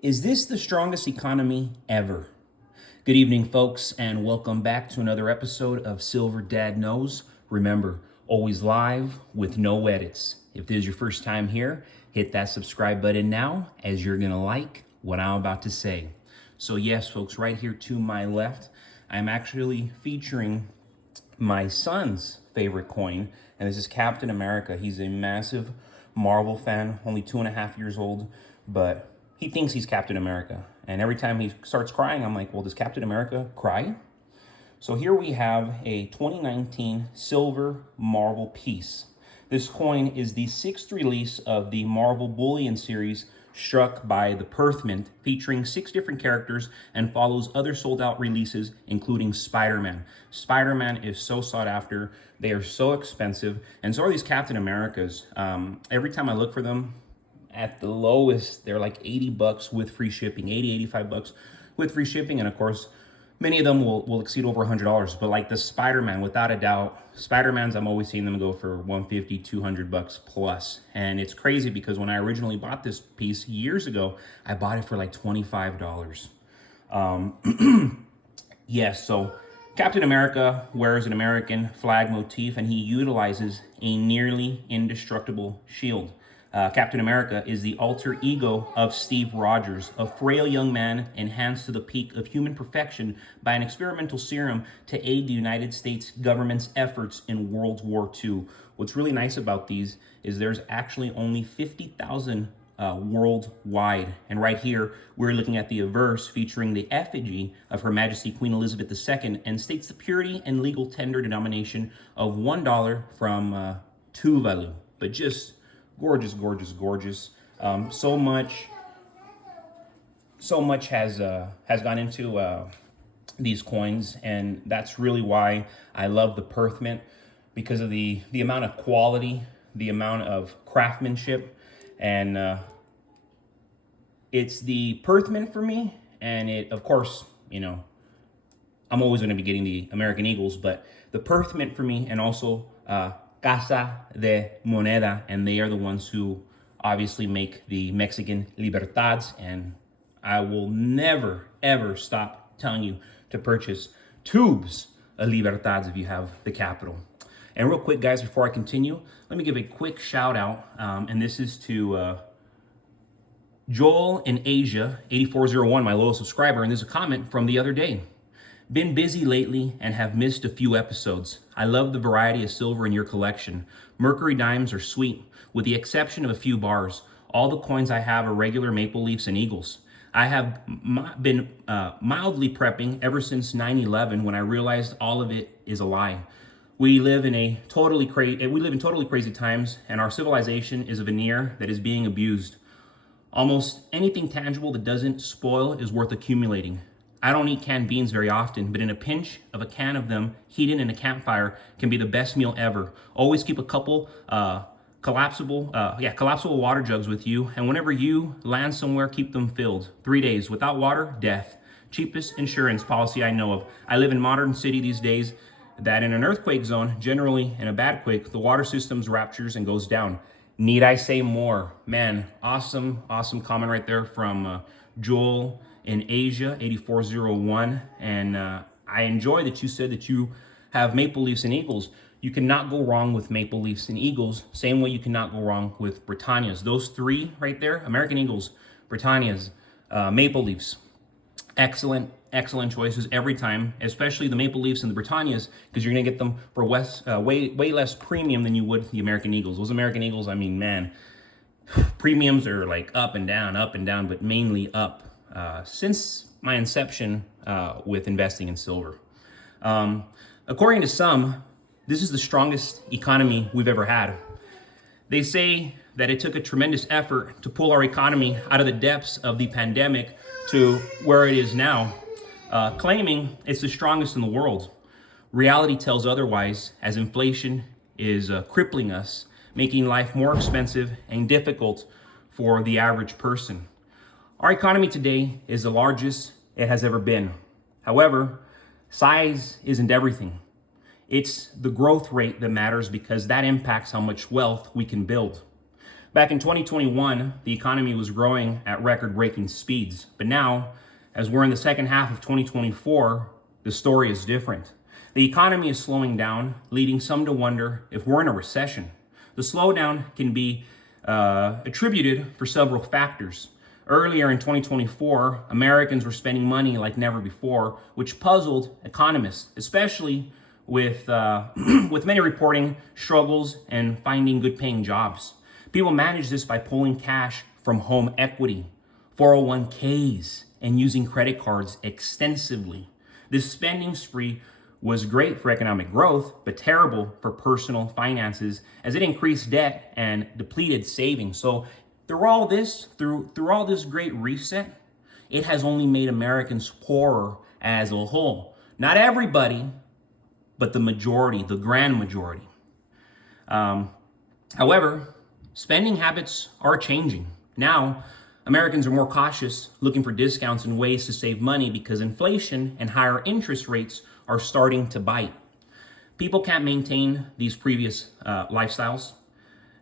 Is this the strongest economy ever? Good evening, folks, and welcome back to another episode of Silver Dad Knows. Remember, always live with no edits. If this is your first time here, hit that subscribe button now, as you're going to like what I'm about to say. So yes, folks, right here to my left, I'm actually featuring my son's favorite coin, and this is Captain America. He's a massive Marvel fan, only 2.5 years old, but he thinks he's Captain America. And every time he starts crying, I'm like, well, does Captain America cry? So here we have a 2019 silver Marvel piece. This coin is the sixth release of the Marvel Bullion series, struck by the Perth Mint, featuring 6 different characters and follows other sold out releases, including Spider-Man. Spider-Man is so sought after, they are so expensive, and so are these Captain Americas. Every time I look for them, at the lowest, they're like 80 bucks with free shipping, 80, 85 bucks with free shipping. And of course, many of them will exceed over $100. But like the Spider-Man, without a doubt, Spider-Man's, I'm always seeing them go for 150, 200 bucks plus. And it's crazy because when I originally bought this piece years ago, I bought it for like $25. Yes, so Captain America wears an American flag motif, and he utilizes a nearly indestructible shield. Captain America is the alter ego of Steve Rogers, a frail young man enhanced to the peak of human perfection by an experimental serum to aid the United States government's efforts in World War II. What's really nice about these is there's actually only 50,000 worldwide. And right here, we're looking at the averse featuring the effigy of Her Majesty Queen Elizabeth II, and states the purity and legal tender denomination of $1 from Tuvalu. But just gorgeous, gorgeous, gorgeous. So much has gone into these coins, and that's really why I love the Perth Mint, because of the amount of quality, the amount of craftsmanship, and it's the Perth Mint for me. And it, of course, I'm always going to be getting the American Eagles, but the Perth Mint for me, and also Casa de Moneda, and they are the ones who obviously make the Mexican Libertads, and I will never, ever stop telling you to purchase tubes of Libertads if you have the capital. And real quick, guys, before I continue, let me give a quick shout out, and this is to Joel in Asia, 8401, my loyal subscriber, and there's a comment from the other day. Been busy lately and have missed a few episodes. I love the variety of silver in your collection. Mercury dimes are sweet, with the exception of a few bars. All the coins I have are regular maple leafs and eagles. I have been mildly prepping ever since 9/11, when I realized all of it is a lie. We live in totally crazy times, and our civilization is a veneer that is being abused. Almost anything tangible that doesn't spoil is worth accumulating. I don't eat canned beans very often, but in a pinch of a can of them heated in a campfire can be the best meal ever. Always keep a couple collapsible water jugs with you, and whenever you land somewhere, keep them filled. 3 days without water, death. Cheapest insurance policy I know of. I live in modern city these days that in an earthquake zone, generally in a bad quake, the water systems ruptures and goes down. Need I say more? Man, awesome comment right there from Joel in Asia, 8401. And I enjoy that you said that you have maple leafs and eagles. You cannot go wrong with maple leafs and eagles, same way you cannot go wrong with Britannias. Those 3 right there, American Eagles, Britannias, maple leafs, excellent choices every time, especially the maple leafs and the Britannias, because you're gonna get them for way less premium than you would the American Eagles. Those American Eagles, I mean, man, premiums are like up and down, but mainly up since my inception with investing in silver. According to some, this is the strongest economy we've ever had. They say that it took a tremendous effort to pull our economy out of the depths of the pandemic to where it is now, claiming it's the strongest in the world. Reality tells otherwise, as inflation is crippling us, making life more expensive and difficult for the average person. Our economy today is the largest it has ever been. However, size isn't everything. It's the growth rate that matters, because that impacts how much wealth we can build. Back in 2021, the economy was growing at record-breaking speeds. But now, as we're in the second half of 2024, the story is different. The economy is slowing down, leading some to wonder if we're in a recession. The slowdown can be attributed for several factors. Earlier in 2024, Americans were spending money like never before, which puzzled economists, especially with with many reporting struggles and finding good-paying jobs. People managed this by pulling cash from home equity, 401ks, and using credit cards extensively. This spending spree was great for economic growth, but terrible for personal finances as it increased debt and depleted savings. So through all this great reset, it has only made Americans poorer as a whole. Not everybody, but the majority, the grand majority. However, spending habits are changing. Now, Americans are more cautious, looking for discounts and ways to save money because inflation and higher interest rates are starting to bite. People can't maintain these previous lifestyles.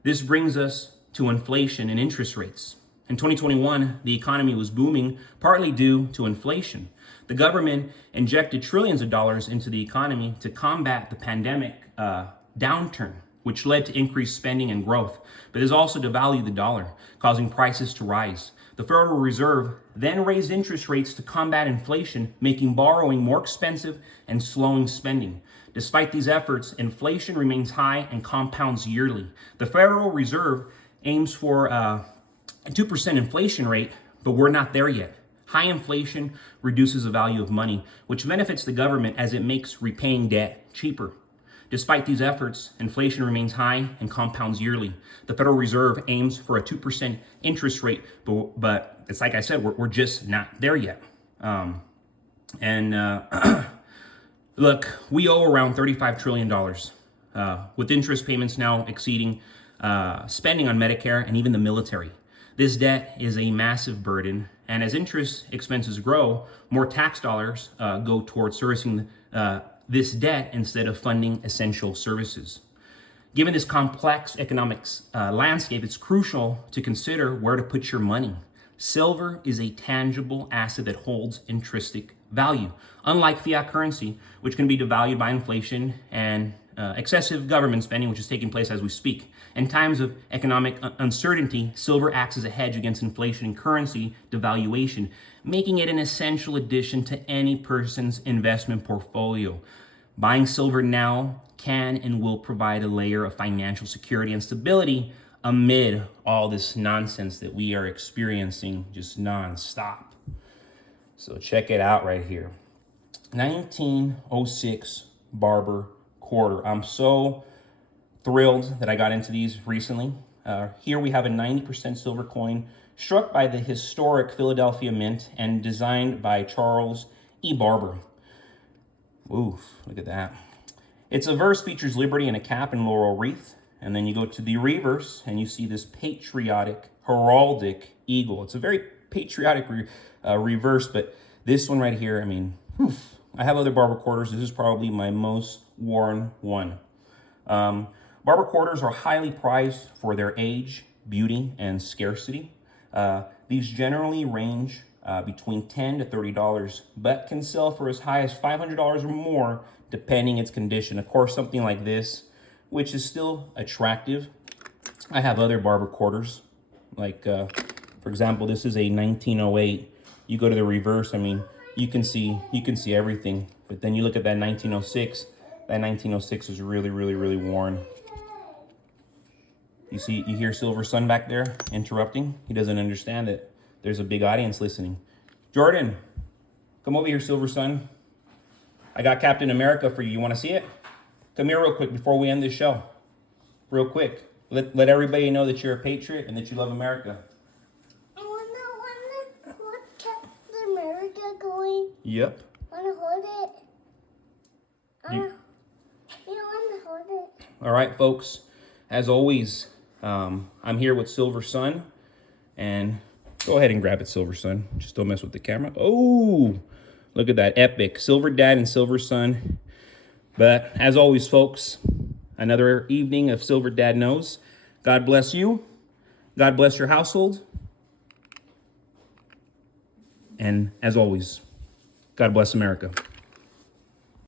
This brings us to inflation and interest rates. In 2021, the economy was booming, partly due to inflation. The government injected trillions of dollars into the economy to combat the pandemic downturn, which led to increased spending and growth, but has also devalued the dollar, causing prices to rise. The Federal Reserve then raised interest rates to combat inflation, making borrowing more expensive and slowing spending. Despite these efforts, inflation remains high and compounds yearly. The Federal Reserve aims for a 2% inflation rate, but we're not there yet. High inflation reduces the value of money, which benefits the government as it makes repaying debt cheaper. Despite these efforts, inflation remains high and compounds yearly. The Federal Reserve aims for a 2% interest rate, but it's like I said, we're just not there yet. Look, we owe around $35 trillion, with interest payments now exceeding spending on Medicare and even the military. This debt is a massive burden, and as interest expenses grow, more tax dollars go towards servicing this debt instead of funding essential services. Given this complex economics landscape, it's crucial to consider where to put your money. Silver is a tangible asset that holds intrinsic value, unlike fiat currency, which can be devalued by inflation and excessive government spending, which is taking place as we speak. In times of economic uncertainty, silver acts as a hedge against inflation and currency devaluation, making it an essential addition to any person's investment portfolio. Buying silver now can and will provide a layer of financial security and stability amid all this nonsense that we are experiencing just nonstop. So check it out right here. 1906 Barber quarter. I'm so thrilled that I got into these recently. Here we have a 90% silver coin struck by the historic Philadelphia Mint and designed by Charles E. Barber. Oof, look at that. Its verse features liberty in a cap and laurel wreath. And then you go to the reverse and you see this patriotic, heraldic eagle. It's a very patriotic reverse, but this one right here, I mean, I have other Barber quarters. This is probably my most worn one. Barber quarters are highly prized for their age, beauty, and scarcity. These generally range between $10 to $30, but can sell for as high as $500 or more, depending its condition. Of course, something like this, which is still attractive. I have other Barber quarters, like, for example, this is a 1908. You go to the reverse, I mean, you can see everything. But then you look at that 1906. That 1906 is really, really, really worn. You hear Silver Sun back there interrupting? He doesn't understand that there's a big audience listening. Jordan, come over here, Silver Sun. I got Captain America for you. You want to see it? Come here real quick before we end this show. Real quick. Let everybody know that you're a patriot and that you love America. I wanna hold Captain America going. Yep. Wanna hold it? You wanna hold it? All right, folks. As always, I'm here with Silver Sun, and go ahead and grab it, Silver Sun. Just don't mess with the camera. Oh, look at that, epic Silver Dad and Silver Sun. But as always, folks, another evening of Silver Dad Knows. God bless you. God bless your household. And as always, God bless America.